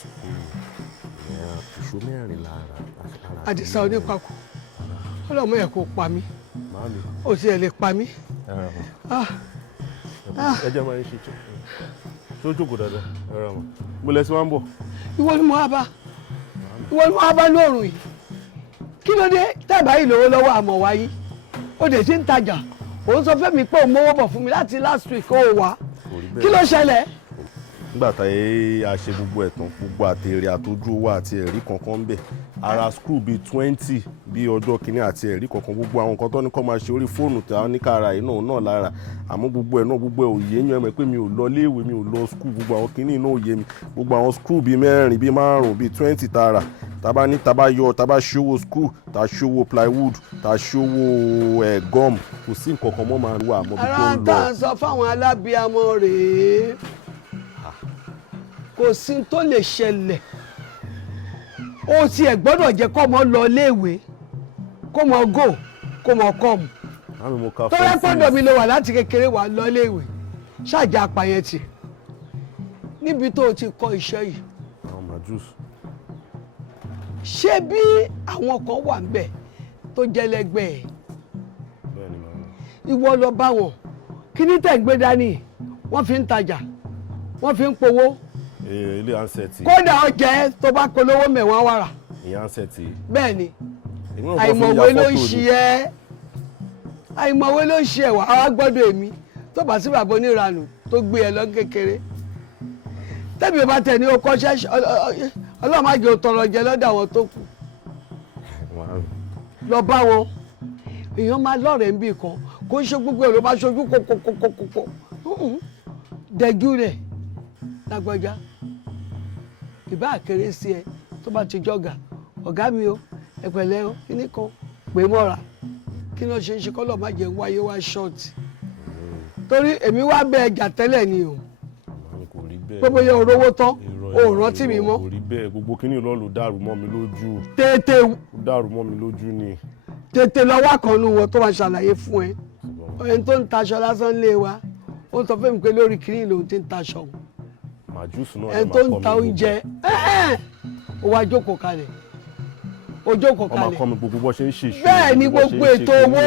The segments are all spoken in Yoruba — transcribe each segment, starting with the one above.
sùkúrù ìṣó mẹ́rin lára. Adisa Onipako ọlọ́mọ ẹ̀ kò pa mí ó sì ẹ̀ lè pa mí. ẹ jẹ́ máa ń ṣe tó jókòó dáadáa ẹ̀rọ mọ̀ mo lẹ sí máa ń bọ̀. ìwọ ni mo wá bá lóòrùn yìí kí ló dé tẹ́ẹ̀bá yìí lówó lọ́wọ́ àmọ̀ wáyé ó dẹ̀ sí ń tajà òun sọ fẹ́mi pé òun mówó bọ̀ fún mi láti last week ó wá kí ló ṣẹlẹ̀. nígbà tá a ṣe gbogbo ẹ̀tàn gbogbo àtẹ̀rẹ̀ àtọ́jú owó àti ẹ̀rí kankan ń bẹ̀ ara skul bíi 20 bíi ọjọ́ kìíní àti ẹ̀rí kankan gbogbo àwọn nǹkan tó ní kọ́ máa ṣe orí fóònù tí àwọn oníkàrà yìí náà lára àmọ́ gbogbo ẹ̀ ò yé yín ẹ̀mọ́ pé mi ò lọ léèwé mi ò lọ skul gbogbo àwọn kìíní náà ò yé mi gbogbo àwọn skul bíi 4 bíi 5 bíi 20 tààrà tàbá ṣòwò skul tà ṣòwò plywood tà ṣòwò gum kò sí nǹkan kan mọ́ máa wà mọ́ bí tó ń lọ. ara ń tà ń sọ fáwọn alábíàmọ rèé kò sí tó lè ṣẹlẹ̀ ó tiẹ̀ gbọ́dọ̀ jẹ́ kó mọ lọ léèwé kó mọ go kó mọ come tó yẹ gbọ́dọ̀ mi ló wà láti kékeré wà lọ léèwé ṣáàjà apààyàn tì níbi tó o ti kọ́ iṣẹ́ yìí ṣé bí àwọn kan wà ń bẹ̀ tó jẹ́ lẹ́gbẹ́ ẹ̀ ìwọ lọ bá wọn kí ní tẹ̀ ń gbé dání wọ́n fi ń tajà wọ́n fi ń powó ilé ansẹ̀tì. kódà ọjà tó bá polówó mẹ́wàá wàrà. ìyá ansẹ̀tì. bẹ́ẹ̀ ni àìmọ̀wé ló ń ṣe ẹ́ àìmọ̀wé ló ń ṣe ẹ̀ wá wá gbọ́dọ̀ èmi tó bá sí bàbá oníranù tó gbé ẹ lọ kékeré tẹ́bi bá tẹ̀ ní o kọ́ṣẹ́ ọlọ́run má jẹ́ o tọrọ jẹ lọ́dọ̀ àwọn tó kù lọ bá wọn èèyàn máa lọ́rẹ̀ẹ́ ń bì kan kó ṣe gbogbo ẹ̀ ló bá ṣojú kókókókókó dẹjú rẹ̀ lágbọ́já ìbá àkèrè sí ẹ tó bá ti jọ̀gà ọ̀gá mi o ẹ̀pẹ̀lẹ́ o kíní kan pè mọ́ra kí ló ṣe ń ṣe kọ́lọ̀ má jẹ́ wáyé wá ṣọ́ọ̀tì torí èmi wá bẹ ẹjà tẹ́lẹ̀ ni o gbogbo yẹ òrówó tán o rántí mi mọ́. kò rí bẹ́ẹ̀ gbogbo kíní lọ́ọ́ ló dàrú mọ́ mi lójú. tètè dàrú mọ́ mi lójú ni. tètè lọ wá kan nù wọn tó máa ṣàlàyé fún ẹ ẹni tó ń taṣọ lásán lé wa ó sọ fún mi pé lórí kiri lòun ti ń taṣọ ẹni tó ń ta oúnjẹ ó wá jókòó kalẹ̀ ó jókòó kalẹ̀ ọmọ akọ mi gbogbo bó ṣe ń ṣe ìṣúná bẹ́ẹ̀ ni gbogbo ètò owó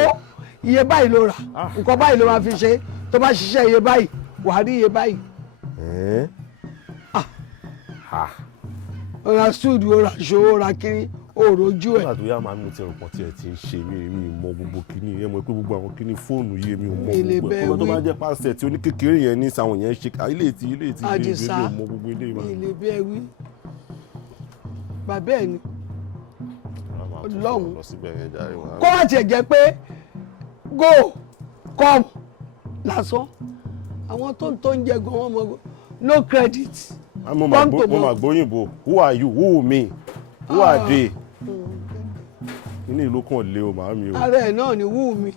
iye báyìí ló rà nǹkan báyìí ló máa fi ṣe tó bá ṣiṣẹ́ iye báyìí wàá rí iye báyìí. ó ra stúdù ó ra ṣó ó ra kiri ó rojú ẹ̀. nígbà tó yá màá mi ti rò pọ̀ tí ẹ ti ń ṣe mi mọ gbogbo kíní ẹ mọ̀ pé gbogbo àwọn kíní fóònù yìí mi ò mọ gbogbo ẹ̀ tó bá jẹ́ pàṣẹ tí oníkékeré yẹn ní sàwọn yẹn ṣe ilé tí ilé mọ gbogbo ilé ìwà. ilé bí ẹ wí bàbá ẹ ni Ọlọ́run kó wá tiẹ̀ jẹ́ pé go come lásán àwọn tó ń jẹ gan wọn mọ no credit. mo máa gbóyìnbó who are you who me who are they. inú ìlú kan lé o màá mi o. ara ẹ̀ náà ni wú mi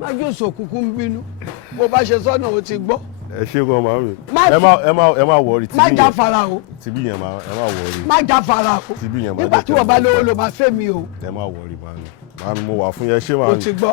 májú sòkùnkùn bínú bó bá ṣe sọ́nà ó ti gbọ́. ẹ ṣe gan màá mi ẹ má wọrí tìbí yẹn má já fara o tìbí yẹn ẹ má wọrí. má já fara o tìbí yẹn má jẹ́ nígbà tí wọ́n bá lówó ló máa fẹ́ mi o. ẹ má wọrí màá mi mo wà fún yẹn ṣé màá mi. o ti gbọ́.